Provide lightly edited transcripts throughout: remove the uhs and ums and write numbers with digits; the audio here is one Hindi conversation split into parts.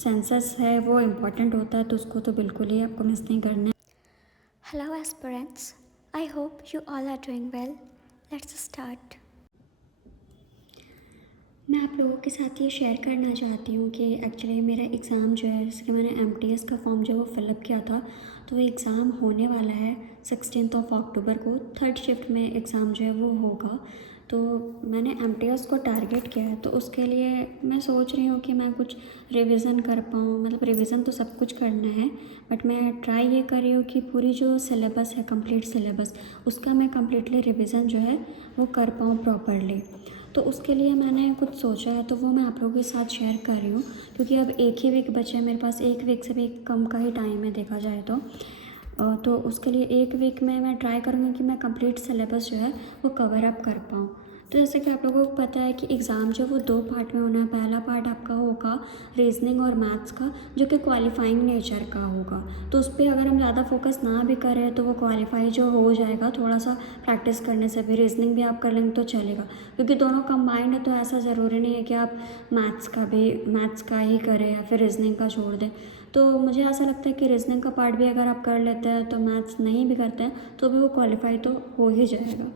सेंसस है वो इम्पॉर्टेंट होता है, तो उसको तो बिल्कुल ही आपको मिस नहीं करना है। Hello aspirants, I hope you all are doing well. Let's start. मैं आप लोगों के साथ ये शेयर करना चाहती हूँ कि एक्चुअली मेरा एग्ज़ाम जो है, जैसे कि मैंने एमटीएस का फॉर्म जो है वो फिलअप किया था, तो वो एग्ज़ाम होने वाला है 16 अक्टूबर को। थर्ड शिफ्ट में एग्ज़ाम जो है वो होगा। तो मैंने एमटीएस को टारगेट किया है, तो उसके लिए मैं सोच रही हूँ कि मैं कुछ रिवीजन कर पाऊँ। मतलब रिवीजन तो सब कुछ करना है, बट मैं ट्राई ये कर रही हूँ कि पूरी जो सिलेबस है, कंप्लीट सिलेबस, उसका मैं कम्प्लीटली रिवीजन जो है वो कर पाऊँ प्रॉपरली। तो उसके लिए मैंने कुछ सोचा है, तो वो मैं आप लोगों के साथ शेयर कर रही हूँ। क्योंकि अब एक ही वीक बचे हैं मेरे पास, एक वीक से भी कम का ही टाइम है देखा जाए तो उसके लिए एक वीक में मैं ट्राई करूँगी कि मैं कंप्लीट सिलेबस जो है वो कवर अप कर पाऊँ। तो जैसे कि आप लोगों को पता है कि एग्ज़ाम जो वो 2 पार्ट में होना है। पहला पार्ट आपका होगा रीजनिंग और मैथ्स का, जो कि क्वालिफाइंग नेचर का होगा। तो उस पर अगर हम ज़्यादा फोकस ना भी करें तो वो क्वालिफाई जो हो जाएगा, थोड़ा सा प्रैक्टिस करने से भी। रीजनिंग भी आप कर लेंगे तो चलेगा, क्योंकि दोनों कंबाइंड है, तो ऐसा ज़रूरी नहीं है कि आप मैथ्स का ही करें या फिर रीजनिंग का छोड़ दें। तो मुझे ऐसा लगता है कि रीजनिंग का पार्ट भी अगर आप कर लेते हैं, तो मैथ्स नहीं भी करते हैं तो भी वो क्वालिफाई तो हो ही जाएगा।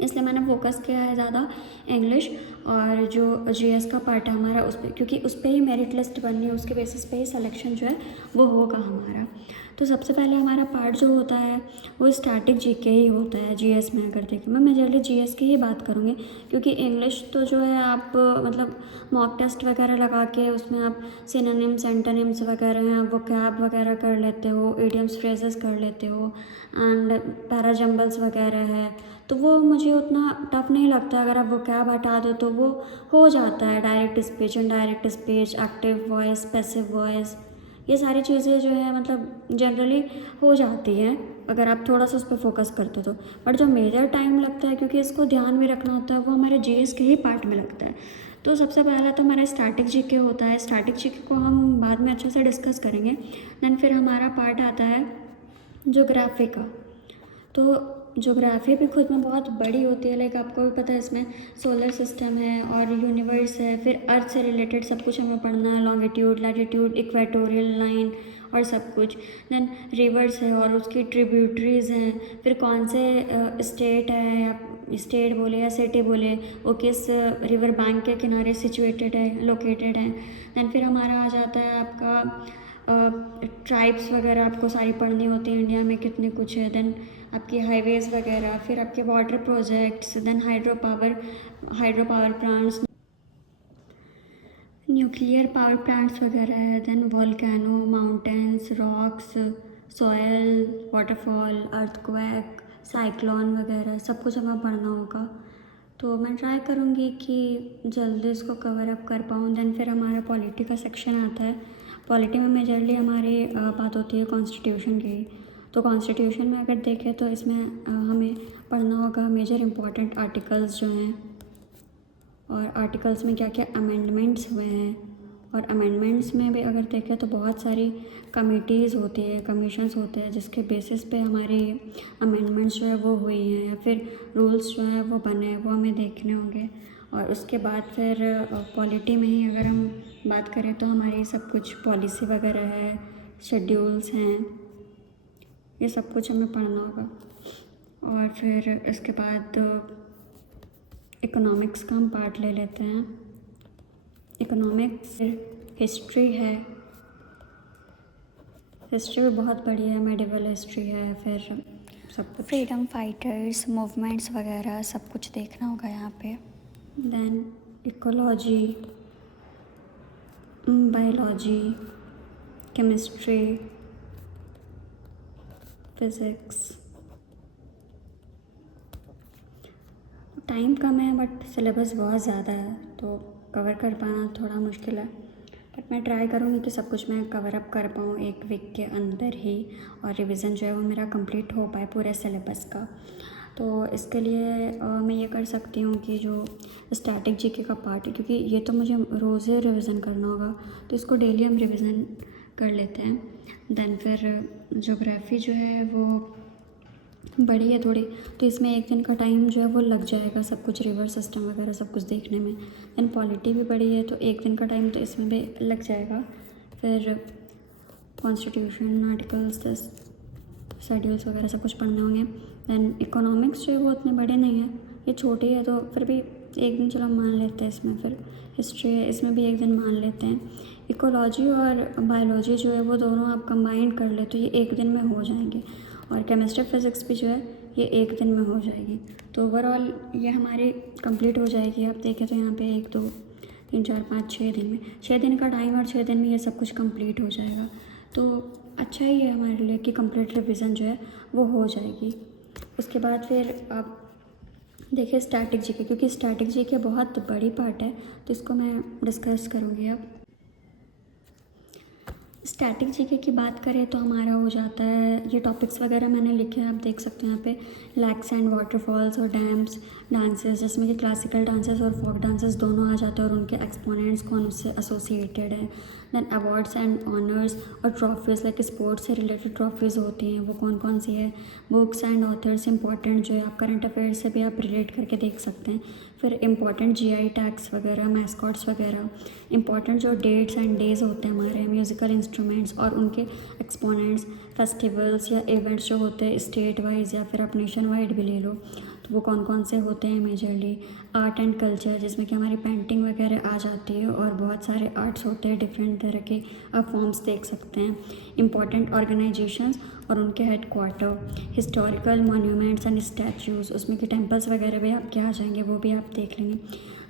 इसलिए मैंने फोकस किया है ज़्यादा इंग्लिश और जो जीएस का पार्ट है हमारा उस पर, क्योंकि उस पर ही मेरिट लिस्ट बननी है, उसके बेसिस पे ही सिलेक्शन जो है वो होगा हमारा। तो सबसे पहले हमारा पार्ट जो होता है वो स्टैटिक जीके ही होता है जीएस में। अगर देखें, मैं मेजरली जीएस की ही बात करूँगी, क्योंकि इंग्लिश तो जो है आप मतलब मॉक टेस्ट वगैरह लगा के उसमें आप सिनोनिम्स एंटोनिम्स वगैरह हैं, वो कैब वगैरह कर लेते हो, इडियम्स फ्रेजेस कर लेते हो, एंड पैराजम्बल्स वगैरह है। तो वो मुझे उतना टफ नहीं लगता। अगर आप वो कैब हटा दो तो वो हो जाता है। Direct speech, indirect speech, active voice, passive voice, ये सारी चीज़ें जो है मतलब जनरली हो जाती हैं अगर आप थोड़ा सा उस पर फोकस करते हो तो। बट जो मेजर टाइम लगता है, क्योंकि इसको ध्यान भी रखना होता है, वो हमारे जीएस के ही पार्ट में लगता है। तो सबसे पहला तो हमारा स्टैटिक जीके होता है। स्टैटिक जीके को हम बाद में अच्छे से डिस्कस करेंगे। देन फिर हमारा पार्ट आता है ज्योग्राफी का। तो ज्योग्राफी भी खुद में बहुत बड़ी होती है। लाइक आपको भी पता है, इसमें सोलर सिस्टम है और यूनिवर्स है, फिर अर्थ से रिलेटेड सब कुछ हमें पढ़ना है, लॉन्गिट्यूड, लैटिट्यूड, इक्वेटोरियल लाइन और सब कुछ। देन रिवर्स है और उसकी ट्रिब्यूटरीज हैं, फिर कौन से स्टेट है या स्टेट बोले या सिटी बोले, वो किस रिवर बैंक के किनारे सिचुएटेड है, लोकेटेड है। देन फिर हमारा आ जाता है आपका ट्राइब्स वगैरह आपको सारी पढ़नी होती है, इंडिया में कितने कुछ है। देन आपकी हाईवेज़ वगैरह, फिर आपके water projects, then hydro power plants, nuclear power plants वगैरह है। Then volcano, mountains, rocks, soil, waterfall, earthquake, cyclone वगैरह सब कुछ हमें पढ़ना होगा। तो मैं ट्राई करूँगी कि जल्दी इसको कवर अप कर पाऊँ। देन फिर हमारा पॉलिटी का सेक्शन आता है। पॉलिटी में मेजरली हमारी बात होती है कॉन्स्टिट्यूशन की। तो कॉन्स्टिट्यूशन में अगर देखें तो इसमें हमें पढ़ना होगा मेजर इम्पॉर्टेंट आर्टिकल्स जो हैं, और आर्टिकल्स में क्या क्या अमेंडमेंट्स हुए हैं। और अमेंडमेंट्स में भी अगर देखें तो बहुत सारी कमिटीज़ होती है, कमीशंस होते हैं, जिसके बेसिस पे हमारी अमेंडमेंट्स जो है वो हुई हैं, या फिर रूल्स जो हैं वो बने हैं, वो हमें देखने होंगे। और उसके बाद फिर पॉलिटी में ही अगर हम बात करें तो हमारी सब कुछ पॉलिसी वगैरह है, शेड्यूल्स हैं, ये सब कुछ हमें पढ़ना होगा। और फिर इसके बाद इकोनॉमिक्स का हम पार्ट ले लेते हैं। इकोनॉमिक्स, हिस्ट्री है, हिस्ट्री भी बहुत बड़ी है, मेडिवल हिस्ट्री है, फिर सब कुछ, फ्रीडम फाइटर्स, मूवमेंट्स वगैरह सब कुछ देखना होगा यहाँ पे। Then ecology, biology, chemistry, physics. Time कम है बट सिलेबस बहुत ज़्यादा है, तो कवर कर पाना थोड़ा मुश्किल है। बट मैं ट्राई करूँगी कि सब कुछ मैं कवर अप कर पाऊँ एक वीक के अंदर ही, और रिवीजन जो है वो मेरा कंप्लीट हो पाए पूरे सिलेबस का। तो इसके लिए मैं ये कर सकती हूँ कि जो स्टैटिक जीके का पार्ट है, क्योंकि ये तो मुझे रोज़ ही रिवीजन करना होगा, तो इसको डेली हम रिवीजन कर लेते हैं। देन फिर ज्योग्राफी जो है वो बड़ी है थोड़ी, तो इसमें एक दिन का टाइम जो है वो लग जाएगा सब कुछ, रिवर सिस्टम वगैरह सब कुछ देखने में। देन पॉलिटी भी बड़ी है, तो एक दिन का टाइम तो इसमें भी लग जाएगा। फिर कॉन्स्टिट्यूशन आर्टिकल्स शेड्यूल्स वगैरह सब कुछ पढ़ने होंगे। दैन इकोनॉमिक्स जो है वो उतने बड़े नहीं है, ये छोटी है तो फिर भी एक दिन चलो मान लेते हैं इसमें। फिर हिस्ट्री है, इसमें भी एक दिन मान लेते हैं। इकोलॉजी और बायोलॉजी जो है वो दोनों आप कंबाइन कर ले तो ये एक दिन में हो जाएंगे। और केमिस्ट्री फिज़िक्स भी जो है ये एक दिन में हो जाएगी। तो ओवरऑल ये हमारी कंप्लीट हो जाएगी। आप देखें तो यहाँ पे 1 2 3 4 5 6 दिन में, 6 दिन का टाइम और 6 दिन में ये सब कुछ कंप्लीट हो जाएगा। तो अच्छा ही है हमारे लिए कि कंप्लीट रिवीजन जो है वो हो जाएगी। उसके बाद फिर आप देखिए स्टैटिक जीके, क्योंकि स्टैटिक जीके बहुत बड़ी पार्ट है तो इसको मैं डिस्कस करूँगी अब। स्टैटिक जीके की बात करें तो हमारा हो जाता है, ये टॉपिक्स वगैरह मैंने लिखे हैं, आप देख सकते हैं यहाँ पे। लैक्स एंड वाटरफॉल्स और डैम्स, डांसेस जिसमें कि क्लासिकल डांसेस और फोक डांसेस दोनों आ जाते हैं और उनके एक्सपोनेंट्स कौन उससे एसोसिएटेड है। दैन अवार्ड्स एंड ऑनर्स और ट्रॉफीज़, लाइक स्पोर्ट्स से रिलेटेड ट्रॉफीज़ होती हैं वो कौन कौन सी है। बुक्स एंड ऑथर्स इंपॉर्टेंट जो है, आप करंट अफेयर्स से भी आप रिलेट करके देख सकते हैं। फिर इंपॉर्टेंट जीआई टैग्स वगैरह, मैस्कॉट्स वगैरह, इंपॉर्टेंट जो डेट्स एंड डेज होते हैं हमारे, म्यूज़िकल इंस्ट्रूमेंट्स और उनके एक्सपोनेंट्स, फेस्टिवल्स या इवेंट्स जो होते हैं स्टेट वाइज या फिर आप नेशन वाइड भी ले लो तो वो कौन कौन से होते हैं मेजरली। आर्ट एंड कल्चर जिसमें कि हमारी पेंटिंग वगैरह आ जाती है और बहुत सारे आर्ट्स होते हैं डिफरेंट तरह के, आप फॉर्म्स देख सकते हैं। इंपॉर्टेंट ऑर्गेनाइजेशंस और उनके headquarter, historical monuments and statues, उसमें कि टेम्पल्स वगैरह भी आपके आ जाएंगे, वो भी आप देख लेंगे।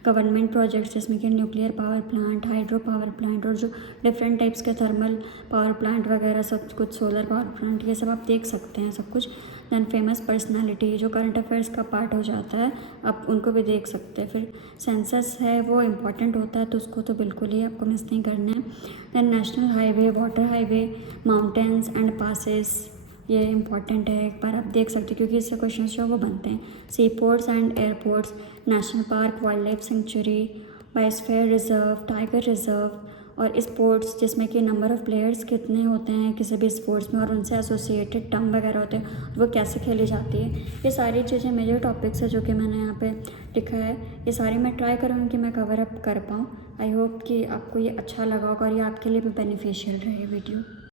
गवर्नमेंट प्रोजेक्ट्स जिसमें कि nuclear power plant, hydro power plant और जो डिफरेंट टाइप्स के थर्मल पावर प्लांट वगैरह सब कुछ, सोलर पावर प्लांट, ये सब आप देख सकते हैं सब कुछ। दैन फेमस पर्सनालिटी जो करंट अफेयर्स का पार्ट हो जाता है, आप उनको भी देख सकते हैं। फिर सेंसस है वो इम्पॉर्टेंट होता है तो उसको तो बिल्कुल ही आपको मिस नहीं करना है। Then national highway, water highway, mountains and passes, ये इंपॉर्टेंट है, एक बार आप देख सकते हैं क्योंकि इससे क्वेश्चन जो वो बनते हैं। Sea ports and airports, national park, wildlife sanctuary, biosphere reserve, tiger reserve और स्पोर्ट्स जिसमें कि नंबर ऑफ़ प्लेयर्स कितने होते हैं किसी भी स्पोर्ट्स में और उनसे एसोसिएटेड टर्म वगैरह होते हैं वो कैसे खेली जाती है। ये सारी चीज़ें मेजर टॉपिक्स है जो कि मैंने यहाँ पे लिखा है। ये सारी मैं ट्राई करूँगी कि मैं कवर अप कर पाऊँ। आई होप कि आपको ये अच्छा लगा होगा और ये आपके लिए भी बेनिफिशियल रहे वीडियो।